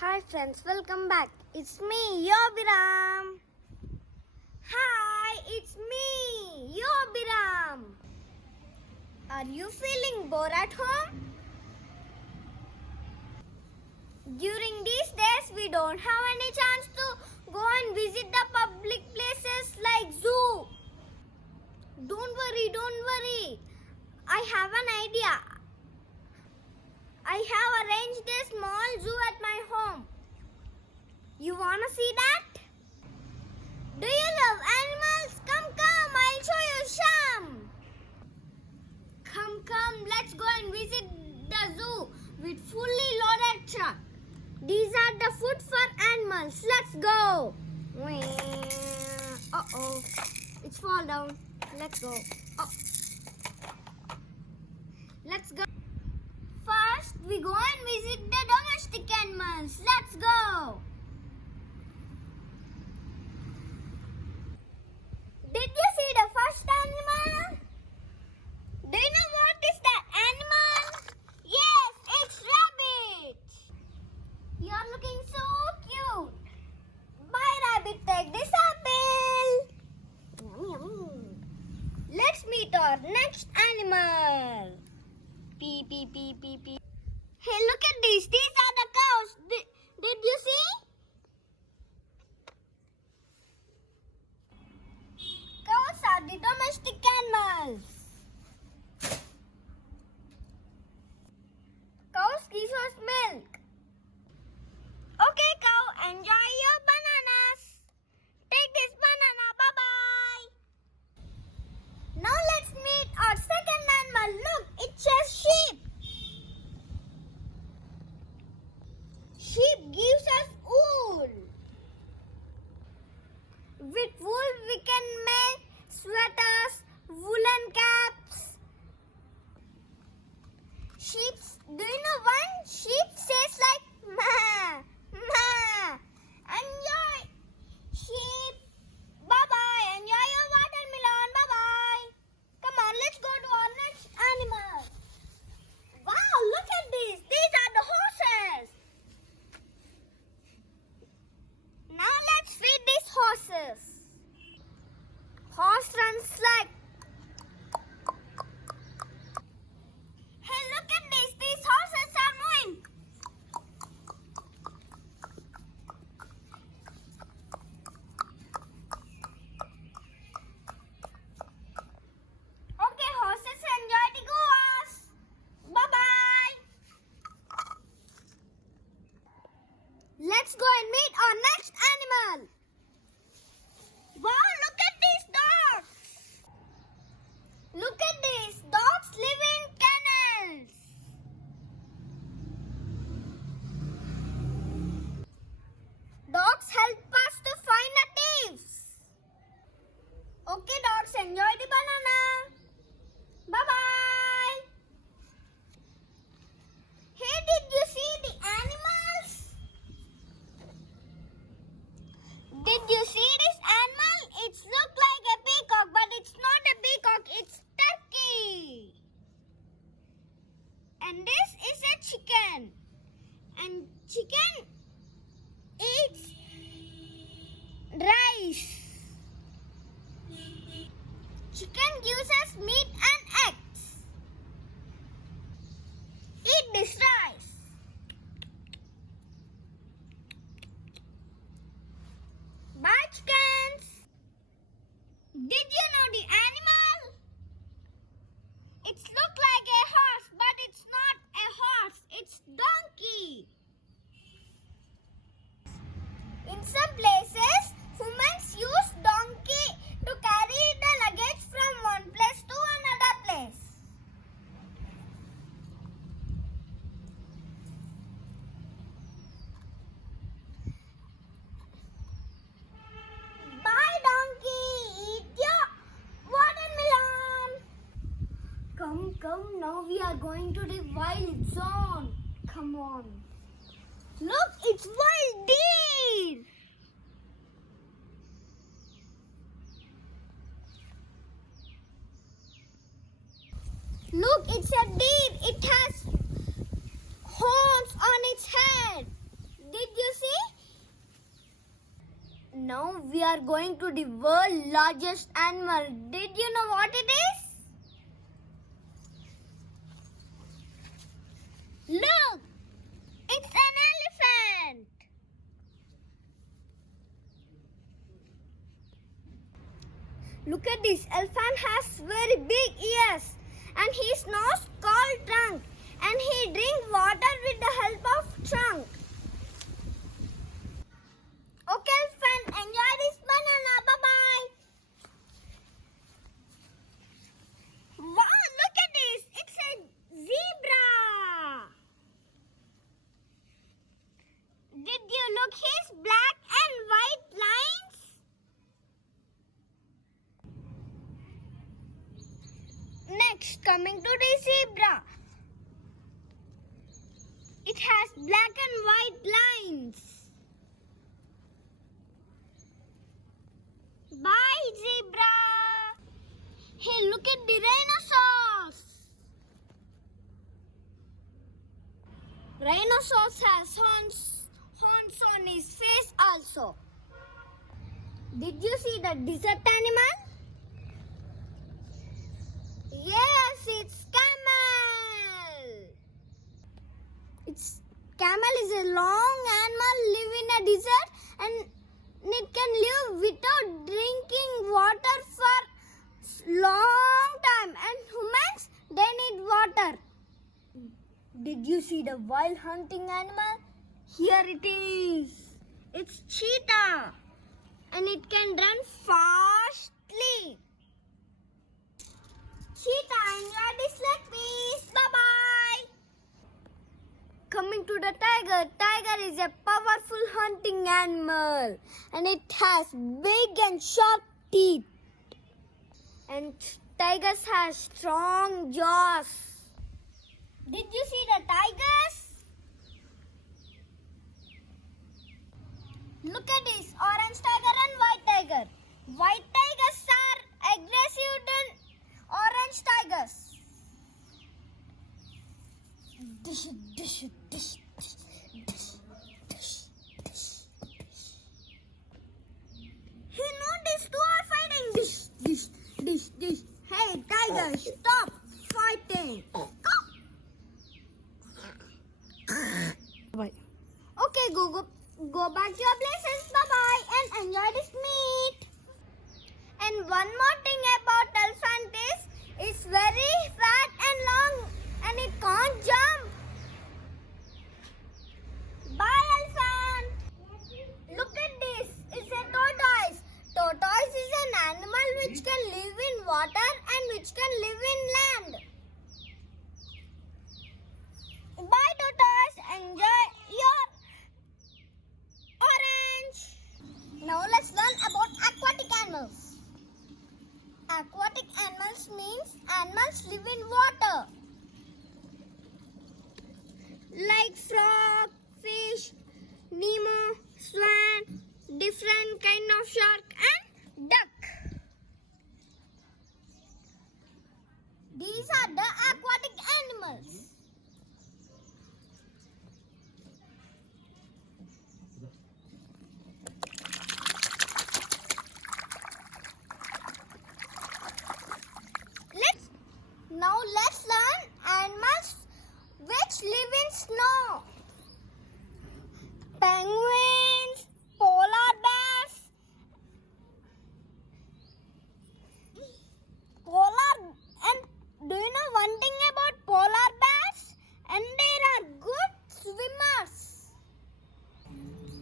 Hi friends, welcome back. It's me, Yobiram. Hi, it's me, Yobiram. Are you feeling bored at home? During these days, we don't have any chance to go and visit the public places like zoo. Don't worry. I have an idea. I have arranged a small zoo at my home. You wanna see that? Do you love animals? Come, I'll show you some. Come, let's go and visit the zoo with fully loaded truck. These are the food for animals. Let's go. Uh-oh, it's fall down. Let's go. Oh. Let's go. First, we go and visit the domestic animals. Let's go. Did you see the first animal? Do you know what is that animal? Yes, it's rabbit. You are looking so cute. Bye, rabbit. Take this apple. Yum. Let's meet our next animal. Pee. Hey, look at these. These are the cows. Did you see? Cows are the domestic animals. Cows give us milk. Okay, cow, enjoy your bananas. Take this banana. Bye-bye. Now let's meet our second animal. Look, it's a sheep. Sheep gives us wool. With wool we can make sweaters, woolen caps. Do you know one sheep says like ma? Enjoy sheep. Bye-bye. Enjoy your watermelon. Bye-bye. Come on, let's go to our next animal. Wow, look at these. These are the horses. Now let's feed these horses. Horse runs like. Hey, look at this. These horses are moving. Okay, horses, enjoy the goas. Bye-bye. Let's go and meet our next animal. Wow, look at these dogs. Look at these. Dogs live in kennels. Dogs help us to find the thieves. Okay, dogs, enjoy the banana. Bye-bye. Hey, did you see the animals? Did you see this animal? It looks like a peacock, but it's not a peacock, it's turkey. And this is a chicken. And chicken eats rice. Chicken gives us meat and eggs. Eat this rice. Bye, chickens. Did you know the animal? It looks like a horse, but it's not a horse. It's donkey. In some places, humans use donkey to carry the luggage from one place to another place. Bye, donkey. Eat your watermelon. Come. Now we are going to the wild zone. Come on. Look, it's wild deer. Look, it's a deer. It has horns on its head. Did Now we are going to the world's largest animal. Did you know what it is? Look! It's an elephant! Look at this. Elephant has very big ears and his nose called trunk, and he drinks water with the help of trunk. Okay, elephant, enjoy this banana. Bye-bye. Wow, look at this. It's a zebra. Did you look his black and white lines? Next, coming to the zebra. It has black and white lines. Bye, zebra. Hey, look at the rhinoceros. Rhinoceros has horns on his face also. Did you see the desert animal? Yes, it's camel. Camel is a long animal live in a desert, and it can live without drinking water for long time, and humans, they need water. Did you see the wild hunting animal? Here it is. It's cheetah, and it can run fastly. Cheetah, enjoy this leg piece. Bye-bye. Coming to the tiger. Tiger is a powerful hunting animal, and it has big and sharp teeth. And tigers have strong jaws. Did you see the tigers? Look at this, orange tiger and white tiger. White tigers are aggressive than orange tigers. Dish, dish, dish, dish, dish, dish, dish. Hey, no, these two are fighting. Dish, dish, dish, dish. Hey, tiger, stop fighting. Bye. Okay, go back to your places. Bye-bye and enjoy this meat. And one more thing about elephant is, it's very fat and long, and it can't jump. Bye, elephant. Look at this. It's a tortoise. Tortoise is an animal which can live in water and which can live in land. Bye, tortoise. Enjoy your orange. Now let's learn about aquatic animals. Aquatic animals means animals live in water, like frog, fish, Nemo, swan, different kind of shark and duck. These are the aquatic animals. Now let's learn animals which live in snow. Penguins, polar bears, and do you know one thing about polar bears? And they are good swimmers.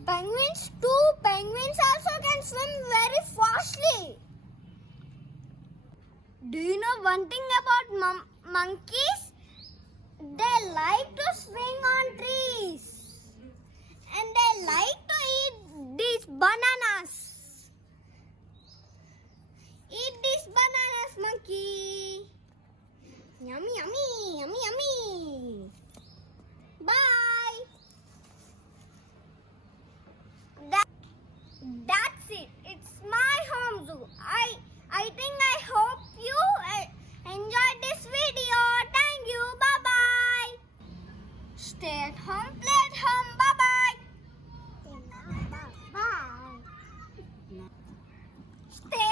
Penguins too. Penguins also can swim very fastly. Do you know one thing about monkeys? They like to swing on trees, and they like to eat these bananas. Eat these bananas, monkey. Yummy, yummy, yummy, yummy. Bye. That's it. It's my home zoo. I think I hope you enjoyed this video. Thank you. Bye-bye. Stay at home, play Stay